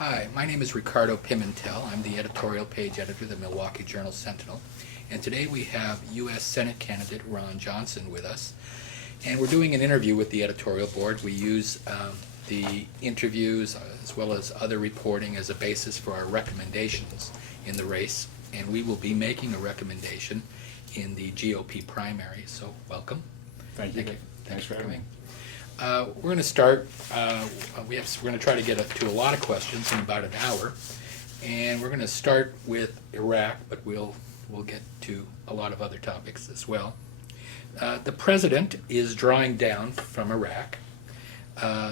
Hi, my name is Ricardo Pimentel. I'm the editorial page editor of the Milwaukee Journal Sentinel. And today we have U.S. Senate candidate Ron Johnson with us. And we're doing an interview with the editorial board. We use the interviews as well as other reporting as a basis for our recommendations in the race. And we will be making a recommendation in the GOP primary. So welcome. Thank you. Thanks for having me. We're going to start. We're going to try to get to a lot of questions in about an hour, and we're going to start with Iraq, but we'll get to a lot of other topics as well. The president is drawing down from Iraq,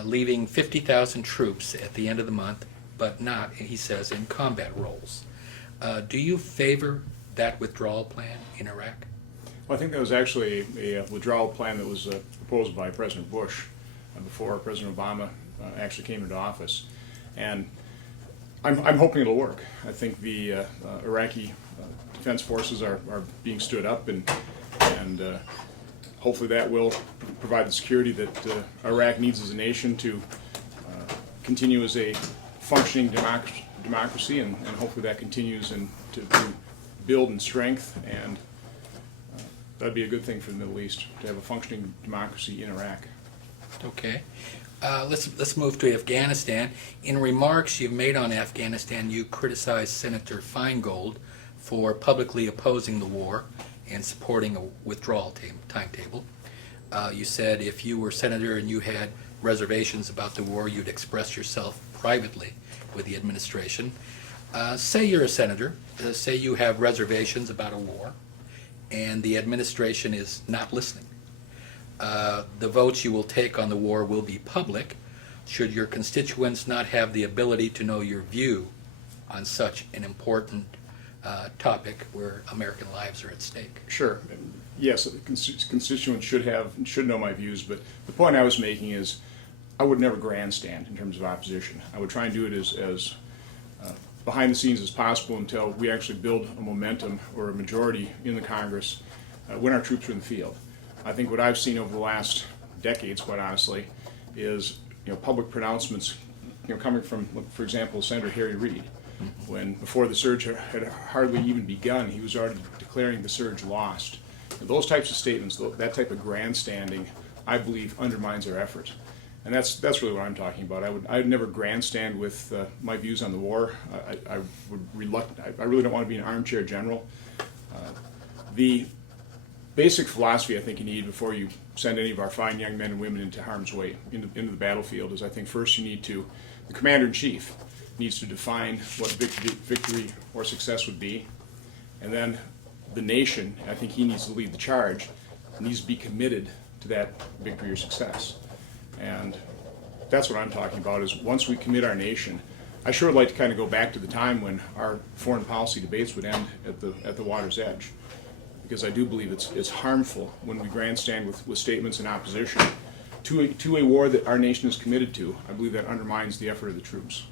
leaving 50,000 troops at the end of the month, but not, he says, in combat roles. Do you favor that withdrawal plan in Iraq? Well, I think that was actually a withdrawal plan that was proposed by President Bush before President Obama actually came into office. And I'm hoping it'll work. I think the Iraqi defense forces are being stood up, and hopefully that will provide the security that Iraq needs as a nation to continue as a functioning democracy, and hopefully that continues and to build in strength, and that'd be a good thing for the Middle East, to have a functioning democracy in Iraq. Okay. Let's move to Afghanistan. In remarks you've made on Afghanistan, you criticized Senator Feingold for publicly opposing the war and supporting a withdrawal timetable. You said if you were senator and you had reservations about the war, you'd express yourself privately with the administration. Say you're a senator, say you have reservations about a war, and the administration is not listening. The votes you will take on the war will be public. Should your constituents not have the ability to know your view on such an important topic where American lives are at stake? Sure. Yes, constituents should know my views, but the point I was making is I would never grandstand in terms of opposition. I would try and do it as behind the scenes as possible until we actually build a momentum or a majority in the Congress when our troops are in the field. I think what I've seen over the last decades, quite honestly, is public pronouncements coming from, for example, Senator Harry Reid. When before the surge had hardly even begun, he was already declaring the surge lost. Those types of statements, that type of grandstanding, I believe undermines our effort. And that's really what I'm talking about. I would never grandstand with my views on the war. I really don't want to be an armchair general. The basic philosophy I think you need before you send any of our fine young men and women into harm's way, into the battlefield, is I think first the commander-in-chief needs to define what victory or success would be, and then the nation, I think he needs to lead the charge, needs to be committed to that victory or success. And that's what I'm talking about, is once we commit our nation, I sure would like to kind of go back to the time when our foreign policy debates would end at the water's edge, because I do believe it's harmful when we grandstand with statements in opposition to a war that our nation is committed to. I believe that undermines the effort of the troops.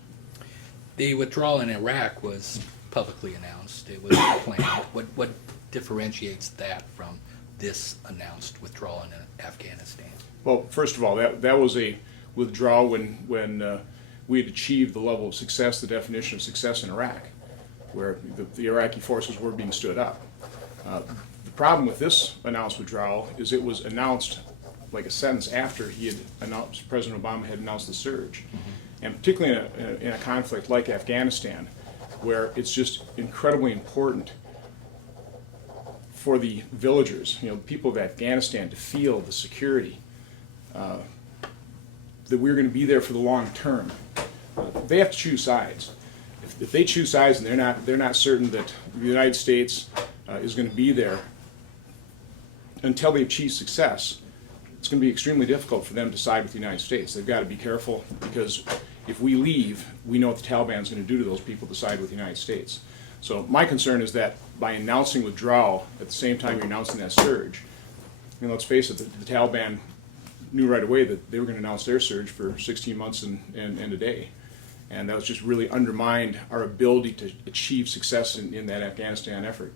The withdrawal in Iraq was publicly announced. It was planned. What differentiates that from this announced withdrawal in Afghanistan? Well, first of all, that was a withdrawal when we had achieved the level of success, the definition of success in Iraq, where the Iraqi forces were being stood up. The problem with this announced withdrawal is it was announced like a sentence after President Obama had announced the surge. And particularly in a conflict like Afghanistan, where it's just incredibly important for the villagers, the people of Afghanistan, to feel the security that we're going to be there for the long term. They have to choose sides. If they choose sides and they're not certain that the United States is going to be there until they achieve success, it's going to be extremely difficult for them to side with the United States. They've got to be careful, because if we leave, we know what the Taliban is going to do to those people to side with the United States. So my concern is that by announcing withdrawal at the same time you're announcing that surge, let's face it, the Taliban knew right away that they were going to announce their surge for 16 months and a day. And that was just really undermined our ability to achieve success in that Afghanistan effort.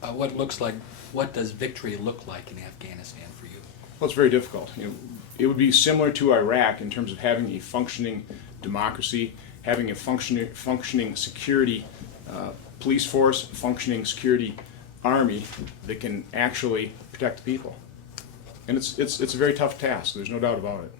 What does victory look like in Afghanistan for you? Well, it's very difficult. It would be similar to Iraq in terms of having a functioning democracy having a functioning security police force, functioning security army that can actually protect the people. And it's a very tough task, there's no doubt about it.